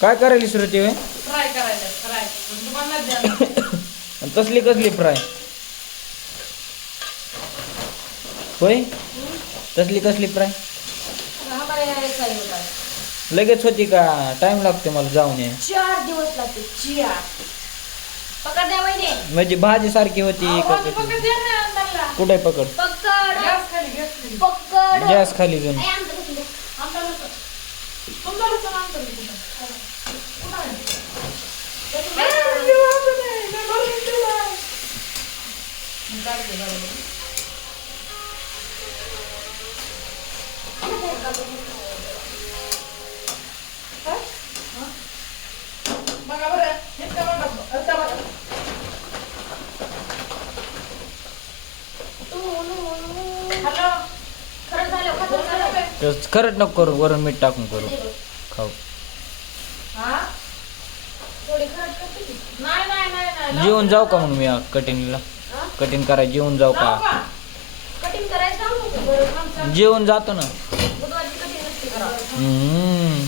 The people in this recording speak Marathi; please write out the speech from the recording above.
काय करायली श्रुती होय? फ्राय करायला फ्राय तुम्हाला नाही द्यायला. आणि तसली कसली फ्राय होय? तसली कसली फ्राय आम्हाला यायचं आहे होता. लगेच होती का टाइम लागतो मला जाऊन ये 4 दिवस लागते 4. पकड द्या वहिनी. म्हणजे भाजी सारखी होती का पकड कशी? द्या ना अंदाला. कुठे पकड पकड गॅस खाली गॅस खाली. पकड गॅस खाली जाऊन आमचा लसूण. तुमचा लसूण आणतो मी कुठं. कुठं आहे? मी काढते बरोबर. बघा बरं हे टमाटर बघा. हॅलो खरं झालं खतम झालं खरंच नको करू वरून मीठ टाकून करू खाऊ हा थोडी खरं करते की. नाही नाही नाही नाही जेवून जाऊ का मग मी कटिंगला कटिंग करायला जेवून जाऊ जाऊ का का? कटिंग करायचं जाऊ नको बरं जेवून जातो ना बुधवारची कटिंग नसते. हम्म